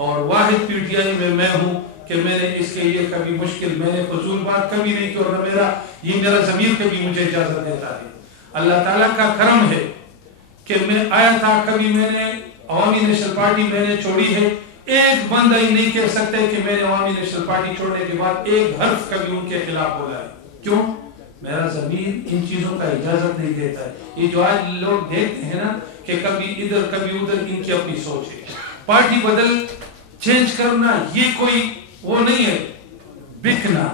اور واحد P T I میں ہوں کہ میں نے اس کے لیے کبھی مشکل، میں نے فضول بات کبھی نہیں کی، اور نہ میرا ضمیر کبھی مجھے اجازت دیتا ہے۔ اللہ تعالیٰ کا کرم ہے کہ میں آیا تھا، کبھی میں نے عوامی نیشنل پارٹی میں نے چھوڑی ہے، ایک بندہ ہی نہیں کہہ سکتے کہ میں نے عوامی نیشنل پارٹی چھوڑنے کے بعد ایک حرف کبھی ان کے خلاف بولا ہے۔ کیوں؟ میرا ضمیر ان چیزوں کا اجازت نہیں دیتا ہے۔ یہ جو آج لوگ دیکھتے ہیں نا کہ کبھی ادھر کبھی ادھر، ان کی اپنی سوچ ہے۔ پارٹی بدل چینج کرنا یہ کوئی وہ نہیں ہے، بکنا،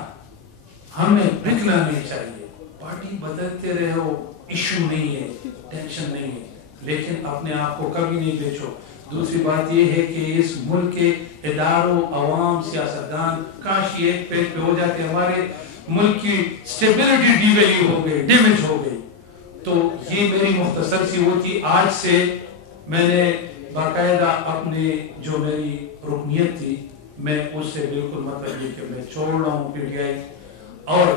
ہمیں بکنا نہیں چاہیے۔ پارٹی بدلتے رہو، ایشو نہیں ہے، ٹینشن نہیں ہے، لیکن اپنے آپ کو کبھی نہیں بیچو۔ دوسری بات یہ ہے کہ اس ملک کے اداروں، عوام، سیاستدان کاش یہ ایک پیج پہ ہو جاتے، ہمارے ملک کی سٹیبلٹی ڈیویلیو ہو گئی، ڈیمیج ہو گئی۔ تو یہ میری مختصر سی وہ تھی۔ آج سے میں نے باقاعدہ اپنے جو میری رکنیت تھی، میں اس سے بالکل مطلب یہ کہ میں چھوڑ رہا ہوں پی ٹی آئی، اور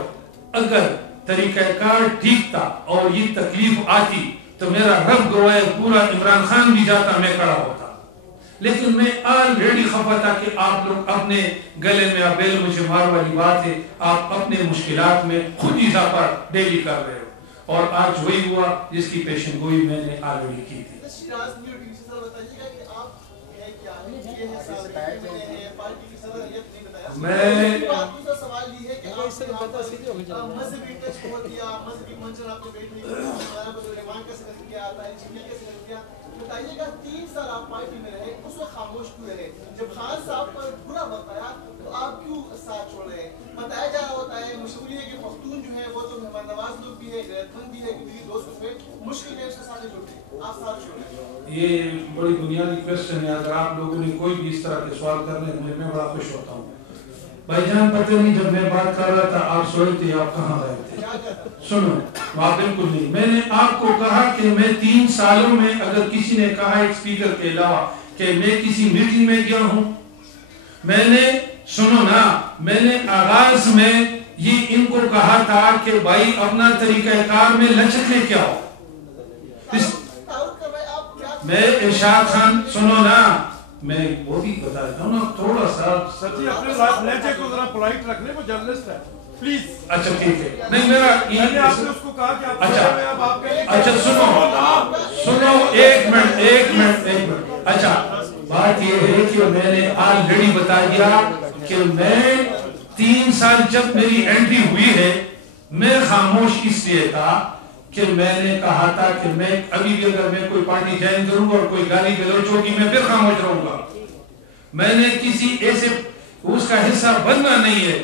اگر طریقہ کار ٹھیک تھا اور یہ تکلیف آتی تو میرا رب گوائے پورا عمران خان بھی جاتا، میں کھڑا ہوتا، لیکن میں آلریڈی خفا تھا کہ آپ لوگ اپنے گلے میں ابیل مجھے مار والی بات ہے، آپ اپنے مشکلات میں خود اضافہ ڈیلی کر رہے ہو، اور آج وہی ہوا جس کی پیشن گوئی میں نے آلریڈی کی تھی۔ میں سوال یہ ہے کہ مذہبی ٹیسٹ ہو دیا، مذہبی منظر آپ کو بیٹھنے کا ذکر کیا، تاریخی کا ذکر کیا، بتائیے گا 3 سال آپ پارٹی میں رہے، اس وقت خاموش کیوں رہے؟ جب خان صاحب پر برا بتایا تو آپ کیوں ساتھ چھوڑ رہے ہیں؟ بتایا جا رہا ہوتا ہے، مشہور ہے کہ پختون جو ہے وہ تو مہمان نواز لوگ بھی ہے، غیرت مند بھی ہے، کیونکہ دوست ہوئے مشکل ہے اس کے ساتھ جڑتے، آپ ساتھ چھوڑ رہے ہیں۔ یہ بڑی بنیادی کوشچن ہے، اگر آپ لوگوں نے کوئی بھی اس طرح کے سوال کرنے میں بڑا خوش ہوتا ہوں۔ بھائی جان پتہ نہیں جب میں بات کر رہا تھا آپ سوئے تھے، آپ کہاں گئے تھے؟ سنو، آپ بالکل نہیں، میں نے آپ کو کہا کہ میں 3 سالوں میں اگر کسی نے کہا ایک اسپیکر کے علاوہ کہ میں کسی میٹنگ میں گیا ہوں، میں نے سنو نا، میں نے آغاز میں یہ ان کو کہا تھا کہ بھائی اپنا طریقہ کار میں لچک لے کے آؤ۔ میں ارشاد خان، سنو نا، میں وہ بھی بتا دیتا ہوں نا تھوڑا سا، سر جی اپنے لہجے کو ذرا پولائٹ رکھ لیں، وہ جرنلسٹ ہے پلیز۔ اچھا ٹھیک ہے، نہیں میرا میں نے آپ نے اس کو کہا کہ آپ اچھا سنو ایک منٹ، اچھا بات یہ ہے کہ میں نے آلریڈی بتا دیا کہ میں 3 سال جب میری انٹری ہوئی ہے، میں خاموش اس لیے تھا کہ میں نے کہا تھا کہ میں ابھی بھی اگر میں کوئی پارٹی جوائن کروں گا اور کوئی گالی گلوچ ہوگی میں پھر خاموش رہوں گا۔ میں نے کسی ایسے اس کا حصہ بننا نہیں ہے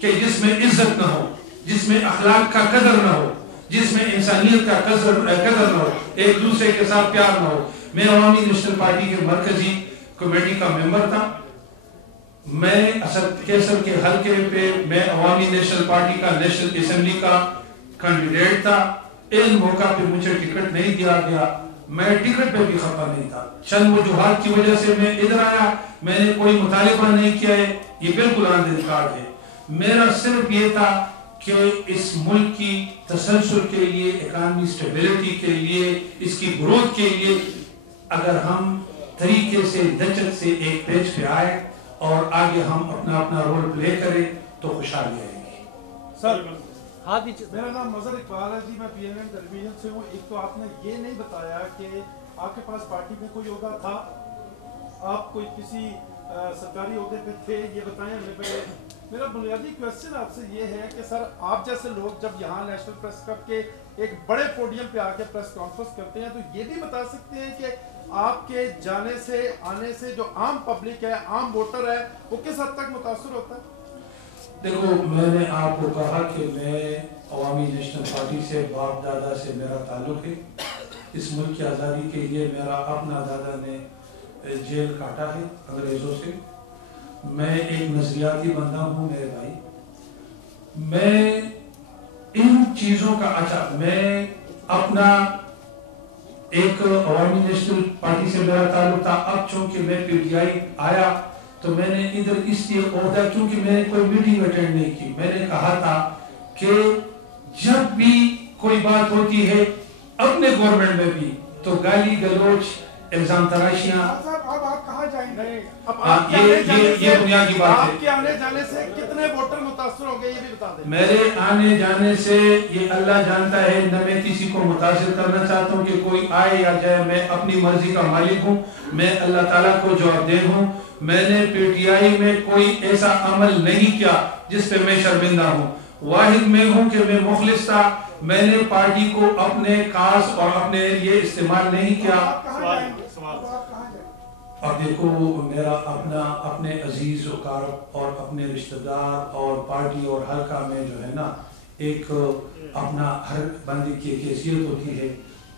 کہ جس میں عزت نہ ہو، جس میں اخلاق کا قدر نہ ہو، جس میں انسانیت کا قدر نہ ہو، ایک دوسرے کے ساتھ پیار نہ ہو۔ میں عوامی نیشنل پارٹی کے مرکزی کمیٹی کا ممبر تھا، میں اسد کیسر کے حلقے پہ میں عوامی نیشنل پارٹی کا نیشنل اسمبلی کا کینڈیڈیٹ تھا۔ ان موقع پہ مجھے ٹکٹ نہیں دیا گیا، میں ٹکٹ پہ بھی خفا نہیں تھا، چند وجوہات کی وجہ سے میں ادھر آیا، میں نے کوئی مطالبہ نہیں کیا ہے، یہ بالکل آن ریکارڈ ہے۔ میرا صرف یہ تھا کہ اس ملک کی تسلسل کے لیے، اکانومی سٹیبلٹی کے لیے، اس کی گروتھ کے لیے اگر ہم طریقے سے لچک سے ایک پیج پہ آئے اور آگے ہم اپنا رول پلے کریں تو خوشحالی آئے گی۔ سر میرا نام مظہر اقبال ہے جی، میں پی این این ٹیلی ویژن سے ہوں۔ ایک تو آپ نے یہ نہیں بتایا کہ آپ کے پاس پارٹی میں کوئی عہدہ تھا، آپ کوئی کسی سرکاری عہدے پہ تھے، یہ بتائیں ہمیں پہلے۔ میرا بنیادی کویسچن آپ سے یہ ہے کہ سر آپ جیسے لوگ جب یہاں نیشنل پریس کلب کے ایک بڑے پوڈیم پہ آ کے پریس کانفرنس کرتے ہیں تو یہ بھی بتا سکتے ہیں کہ آپ کے جانے سے آنے سے جو عام پبلک ہے، عام ووٹر ہے، وہ کس حد تک متاثر ہوتا ہے؟ دیکھو، میں نے آپ کو کہا کہ میں عوامی نیشنل پارٹی سے باپ دادا سے میرا تعلق ہے، اس ملک کی آزادی کے لیے میرا اپنا دادا نے جیل کاٹا ہے انگریزوں سے، میں ایک نظریاتی بندہ ہوں میرے بھائی، میں ان چیزوں کا میں اپنا ایک عوامی نیشنل پارٹی سے میرا تعلق تھا، اب چونکہ میں پی ٹی آئی آیا تو میں نے ادھر اس لیے عہدہ کیونکہ میں نے کوئی میٹنگ اٹینڈ نہیں کی، میں نے کہا تھا کہ جب بھی کوئی بات ہوتی ہے اپنے گورنمنٹ میں بھی تو گالی گلوچ، الزام تراشیاں، اب آپ کہاں جائیں گے؟ یہ بنیادی بات ہے. آپ کے آنے جانے سے کتنے ووٹر متاثر ہوں گے یہ بھی بتا دیں. میرے آنے جانے سے یہ اللہ جانتا ہے. نہ میں کسی کو متاثر کرنا چاہتا ہوں کہ کوئی آئے یا جائے. میں اپنی مرضی کا مالک ہوں. میں اللہ تعالیٰ کو جواب دہ ہوں. میں نے پی ٹی آئی میں کوئی ایسا عمل نہیں کیا جس پہ میں شرمندہ ہوں. واحد میں ہوں کہ میں مخلص تھا. میں نے پارٹی کو اپنے کاس اور اپنے لیے استعمال نہیں کیا. اب دیکھو میرا اپنے عزیز و قارب اور اپنے رشتہ دار اور پارٹی اور حلقہ میں جو ہے نا ایک اپنا ہر بندے کی ایک حیثیت ہوتی ہے.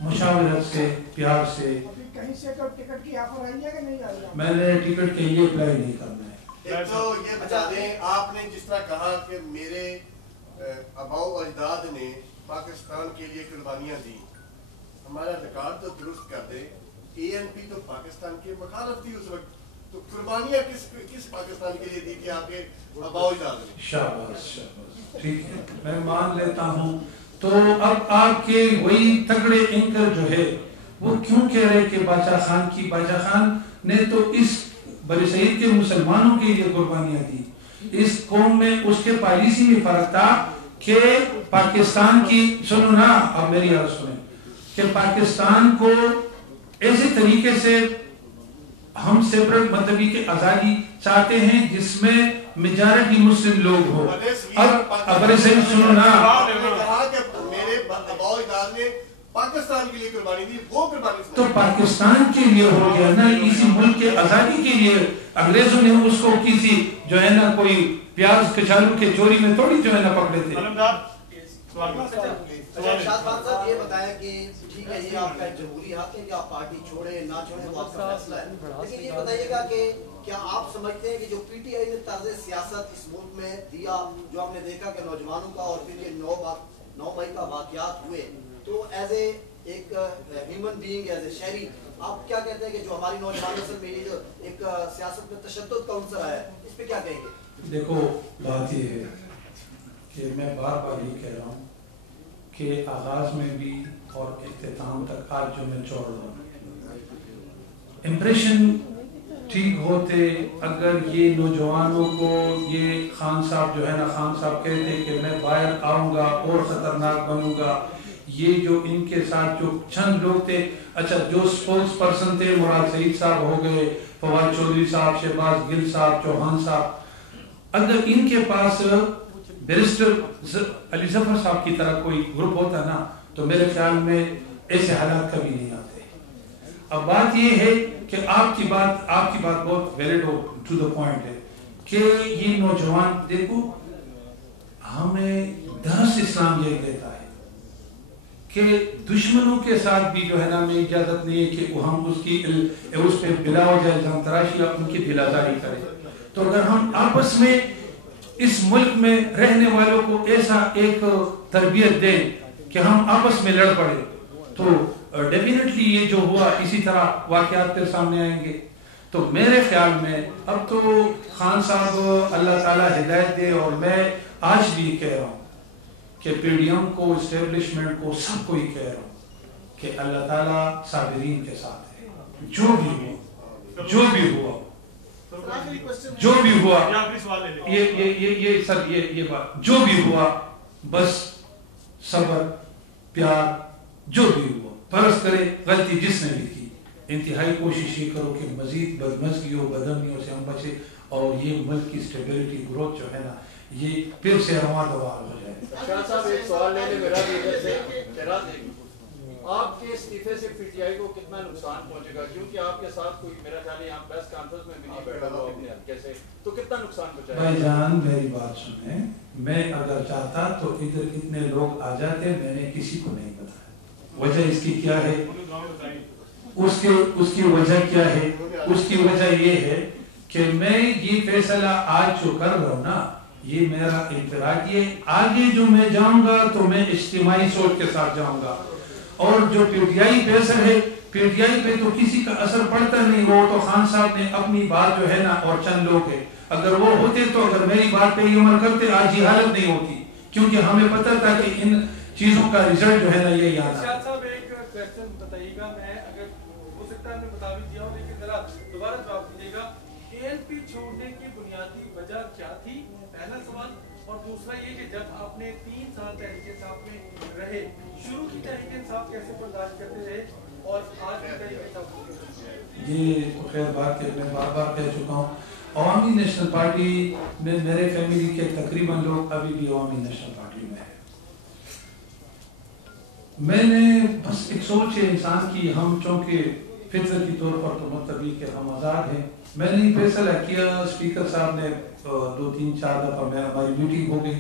مشاورت سے پیار سے. کہیں سے ٹکٹ کی آفر آئی ہے کہ نہیں آئی؟ میں نے ٹکٹ کے لیے اپلائی نہیں کرنا ہے. ایک تو یہ بتا دیں آپ نے جس طرح کہا کہ میرے آباء و اجداد نے پاکستان کے لیے قربانیاں دی. ہمارا ریکارڈ تو درست کر دیں. اے این پی تو پاکستان کے مخالف تھی اس وقت. تو قربانیاں کس پاکستان کے لیے دی تھی آپ کے آباء و اجداد نے؟ شاباش شاباش ٹھیک ہے میں مان لیتا ہوں. تو اب آپ کے وہی تگڑے اینکر جو ہے وہ کیوں کہہ رہے کہ باچا خان نے تو اس برصغیر کے مسلمانوں کے لیے قربانیاں دی. اس قوم میں اس کے پالیسی میں فرق تھا کہ پاکستان کی سنو نا اب میری عرض سنیں کہ پاکستان کو ایسے طریقے سے ہم سیپریٹ مذہبی کے آزادی چاہتے ہیں جس میں میجارٹی مسلم لوگ ہو. اب برصغیر سنو نا کہا کہ میرے آباء و اجداد نے پاکستان کے لیے قربانی دی. وہ قربانی تو پاکستان کے لیے ہو گیا نا. اسی ملک کے آزادی کے لیے انگریزوں نے اس کو کسی جو ہے نا کوئی پیاز کچالو کے چوری میں تھوڑی جو ہے نا پکڑے تھے. شاد خان صاحب یہ بتائیں کہ ٹھیک ہے یہ آپ کا ایک جمہوری حق ہے کہ آپ پارٹی چھوڑیں نہ چھوڑیں وہ آپ کا فیصلہ ہے. لیکن یہ بتائیے گا کہ کیا آپ سمجھتے ہیں کہ جو پی ٹی آئی نے طرز سیاست اس ملک میں دیا جو ہم نے دیکھا کہ نوجوانوں کا اور پھر یہ 9 مئی کا واقعات ہوئے تو ایز اے ایک ہیومن بینگ ایز اے شہری آپ کیا کہتے ہیں کہ جو ہماری نوجوان نسل میں یہ جو ایک سیاست میں تشدد کا عنصر آیا ہے اس پہ کیا کہیں گے؟ دیکھو بات یہ ہے کہ میں بار بار یہ کہہ رہا ہوں کہ آغاز میں بھی اور اختتام تک آج جو میں چھوڑ رہا ہوں امپریشن ٹھیک ہوتے اگر یہ نوجوانوں کو یہ خان صاحب جو ہے نا خان صاحب کہتے کہ میں باہر آؤں گا اور خطرناک بنوں گا. یہ جو ان کے ساتھ جو چند لوگ تھے اچھا جو سپوکس پرسن تھے مراد سعید صاحب ہو گئے فواد چودھری صاحب شہباز گل صاحب چوہان صاحب اگر ان کے پاس بیرسٹر علی ظفر صاحب کی طرح کوئی گروپ ہوتا نا تو میرے خیال میں ایسے حالات کبھی نہیں آتے. اب بات یہ ہے کہ آپ کی بات بہت ویلڈ ٹو دا پوائنٹ ہے کہ یہ نوجوان دیکھو ہمیں درس اسلام یہ دیتا ہے کہ دشمنوں کے ساتھ بھی جو ہے نا میں اجازت نہیں ہے کہ ہم اس پہ بلا ہو جائے الزام تراشی یا ان کی دل آزاری کریں. تو اگر ہم آپس میں اس ملک میں رہنے والوں کو ایسا ایک تربیت دیں کہ ہم آپس میں لڑ پڑے تو ڈیفینیٹلی یہ جو ہوا اسی طرح واقعات پھر سامنے آئیں گے. تو میرے خیال میں اب تو خان صاحب اللہ تعالیٰ ہدایت دے اور میں آج بھی کہہ رہا ہوں کہ پی ڈی ایم کو اسٹیبلشمنٹ کو سب کو ہی کہہ رہا ہوں کہ اللہ تعالیٰ صابرین کے ساتھ ہے. جو بھی ہوا یہ بات جو بھی ہوا بس صبر پیار جو بھی ہوا فرض کرے غلطی جس نے بھی کی انتہائی کوشش یہ کرو کہ مزید بدمزگیوں بدامنیوں سے ہم بچے اور یہ ملک کی اسٹیبلٹی گروتھ جو ہے نا یہ پھر سے رواں دوار ہو جائے. شاہ صاحب ایک سوال لے لیں میرا بھی ادھر سے آپ کے استعفے سے پی ٹی آئی کو کتنا نقصان پہنچے گا کیونکہ آپ کے ساتھ کوئی میرا خیال ہے یہاں پریس کانفرنس میں بھی نہیں بیٹھا ہوا اپنے حلقے سے تو کتنا نقصان پہنچائے گا؟ بھائی جان میری بات سنیں میں اگر چاہتا تو ادھر اتنے لوگ آ جاتے میں نے کسی کو نہیں بتایا. وجہ اس کی کیا ہے اس کی وجہ کیا ہے اس کی وجہ یہ ہے کہ میں یہ فیصلہ آج جو کر رہا ہوں نا یہ میرا انفرادی ہے. آگے جو میں جاؤں گا تو میں اجتماعی سوچ کے ساتھ جاؤں گا اور جو پی ٹی آئی پہ اثر ہے پی ٹی آئی پہ تو کسی کا اثر پڑتا نہیں. وہ تو خان صاحب نے اپنی بات جو ہے نا اور چند لوگ ہیں اگر وہ ہوتے تو اگر میری بات پہ یہ عمل کرتے آج یہ حالت نہیں ہوتی کیونکہ ہمیں پتہ تھا کہ ان چیزوں کا رزلٹ جو ہے نا یہی آنا. شاہ صاحب ایک کویسچن بتائیے گا میں اگر ہو سکتا ہے نے بتا بھی دیا ہوں لیکن ذرا دوبارہ جواب دیجیے کی بنیادی وجہ کیا تھی، پہلا سوال. اور دوسرا یہ کہ جب آپ نے 3 سال تحریک انصاف میں رہے، شروع کی تحریک انصاف کیسے برداشت کرتے رہے اور آج کی تحریک انصاف کیسے؟ یہ خیر بات کہ میں بار بار کہہ چکا ہوں، عوامی نیشنل پارٹی میں میرے فیملی کے تقریباً لوگ ابھی بھی عوامی نیشنل پارٹی میں ہیں. میں نے بس ایک سوچ ہے انسان کی، ہم چونکہ فطرت کی طور پر تو متبی کہ ہم آزاد ہیں. میں نے فیصلہ کیا، اسپیکر صاحب نے 2-3-4 دفعہ ہماری میٹنگ ہو گئی،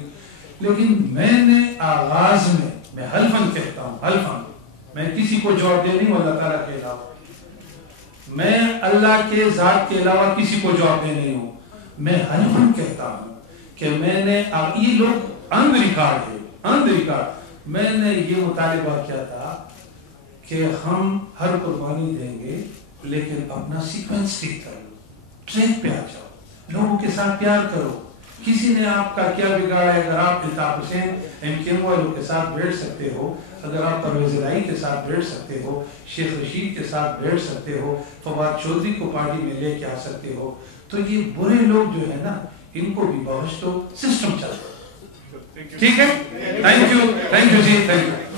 لیکن میں نے آغاز میں حلفاً کہتا ہوں، حلفاً میں کسی کو جواب دے نہیں ہوں اللہ تعالیٰ کے علاوہ، میں اللہ کے ذات کے علاوہ کسی کو جواب دے نہیں ہوں. میں حلفاً کہتا ہوں کہ میں نے یہ لوگ آن ریکارڈ ہے، آن ریکارڈ میں نے یہ مطالبہ کیا تھا کہ ہم ہر قربانی دیں گے لیکن اپنا سیکوینس ٹھیک کر لو، ٹریک پہ آ جاؤ، لوگوں کے ساتھ پیار کرو. کسی نے آپ کا کیا بگاڑا ہے؟ اگر آپ الطاف حسین MKM والوں کے ساتھ بیٹھ سکتے ہو، اگر آپ پرویز الہی کے ساتھ بیٹھ سکتے ہو، شیخ رشید کے ساتھ بیٹھ سکتے ہو، فواد چودھری کو پارٹی میں لے کے آ سکتے ہو، تو یہ برے لوگ جو ہے نا ان کو بھی بخش دو، سسٹم چل رہا ہے. ٹھیک ہے، تھینک یو جی، تھینک یو.